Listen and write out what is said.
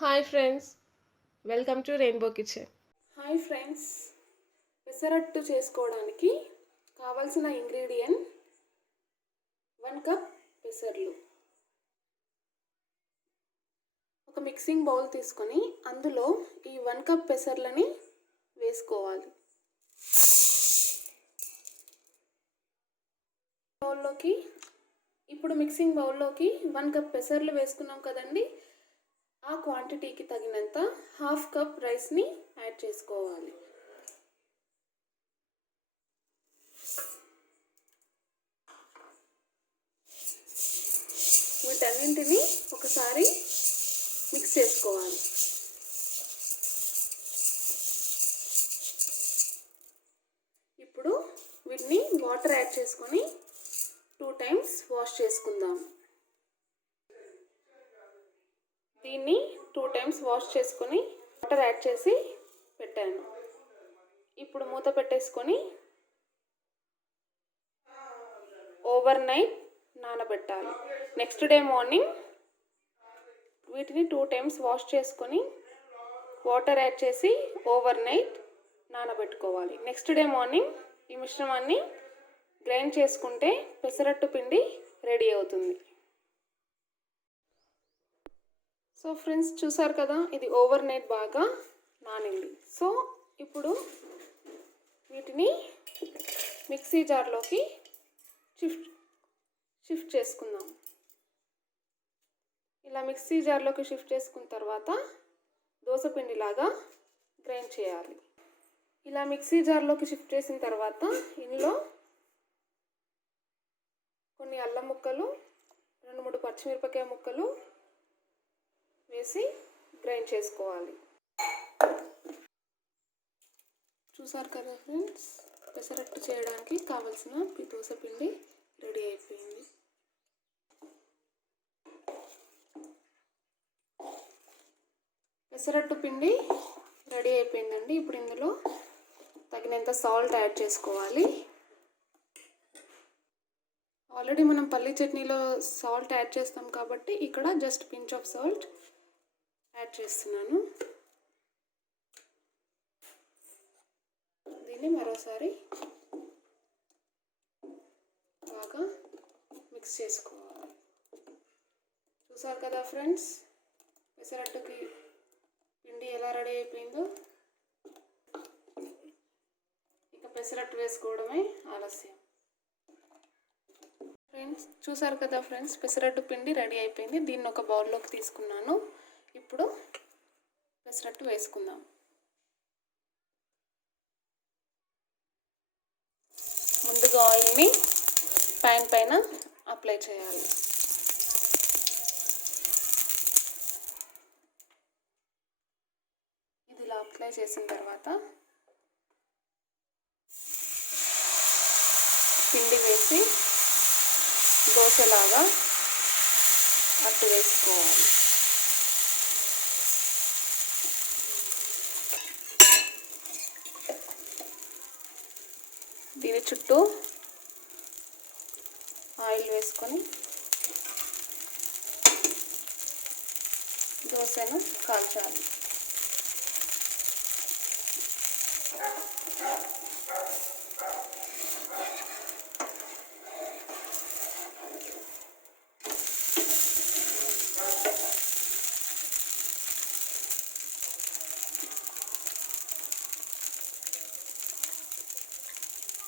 Hi friends, welcome to rainbow kitchen. Hi friends, pesarattu చేసుకోవడానికి కావాల్సిన ingredient 1 cup పెసర్లు. ఒక మిక్సింగ్ బౌల్ తీసుకొని అందులో ఈ 1 కప్ పెసర్లని వేసుకోవాలి. ఇప్పుడు మిక్సింగ్ బౌల్లోకి 1 కప్ పెసర్లు వేసుకున్నాం కదండి. ఆ క్వాంటిటీకి తగినంత 1/2 కప్ రైస్ని యాడ్ చేసుకోవాలి. వీటన్నింటినీ ఒకసారి మిక్స్ చేసుకోవాలి. ఇప్పుడు వీటిని వాటర్ యాడ్ చేసుకొని 2 టైమ్స్ వాష్ చేసుకుందాం. దీన్ని 2 టైమ్స్ వాష్ చేసుకొని వాటర్ యాడ్ చేసి పెట్టాను. ఇప్పుడు మూత పెట్టేసుకొని ఓవర్ నైట్ నానబెట్టాలి. నెక్స్ట్ డే మార్నింగ్ వీటిని 2 టైమ్స్ వాష్ చేసుకొని వాటర్ యాడ్ చేసి ఓవర్ నైట్ నానబెట్టుకోవాలి. నెక్స్ట్ డే మార్నింగ్ ఈ మిశ్రమాన్ని గ్రైండ్ చేసుకుంటే పెసరట్టు పిండి రెడీ అవుతుంది. సో ఫ్రెండ్స్, చూసారు కదా, ఇది ఓవర్ నైట్ బాగా నానింది. సో ఇప్పుడు వీటిని మిక్సీ జార్లోకి షిఫ్ట్ చేసుకుందాం. ఇలా మిక్సీ జార్లోకి షిఫ్ట్ చేసుకున్న తర్వాత దోసపిండిలాగా గ్రైండ్ చేయాలి. ఇలా మిక్సీ జార్లోకి షిఫ్ట్ చేసిన తర్వాత ఇందులో కొన్ని అల్లం ముక్కలు, 2-3 పచ్చిమిరపకాయ ముక్కలు వేసి గ్రైండ్ చేసుకోవాలి. చూసారు కదా ఫ్రెండ్స్, పెసరట్టు చేయడానికి కావలసిన దోస పిండి రెడీ అయిపోయింది. పెసరట్టు పిండి రెడీ అయిపోయిందండి. ఇప్పుడు ఇందులో తగినంత సాల్ట్ యాడ్ చేసుకోవాలి. ఆల్రెడీ మనం పల్లి చట్నీలో సాల్ట్ యాడ్ చేస్తాం కాబట్టి ఇక్కడ just pinch of salt add చేస్తున్నాను. దీన్ని మరోసారి బాగా మిక్స్ చేసుకోవాలి. చూసారు కదా ఫ్రెండ్స్, పెసరట్టుకి పిండి ఎలా రెడీ అయిపోయిందో. ఇక పెసరట్టు వేసుకోవడమే ఆలస్యం. ఫ్రెండ్స్, చూసారు కదా ఫ్రెండ్స్, పెసరట్టు పిండి రెడీ అయిపోయింది. దీన్ని ఒక బౌల్లోకి తీసుకున్నాను. ఇప్పుడు పెసరట్టు వేసుకుందాం. ముందుగా ఆయిల్ని పైన అప్లై చేయాలి. ఇది ఇలా అప్లై చేసిన తర్వాత పిండి వేసి దోశలాగా అట్టు వేసుకోవాలి. దీని చుట్టూ ఆయిల్ వేసుకొని దోశను కాల్చాలి.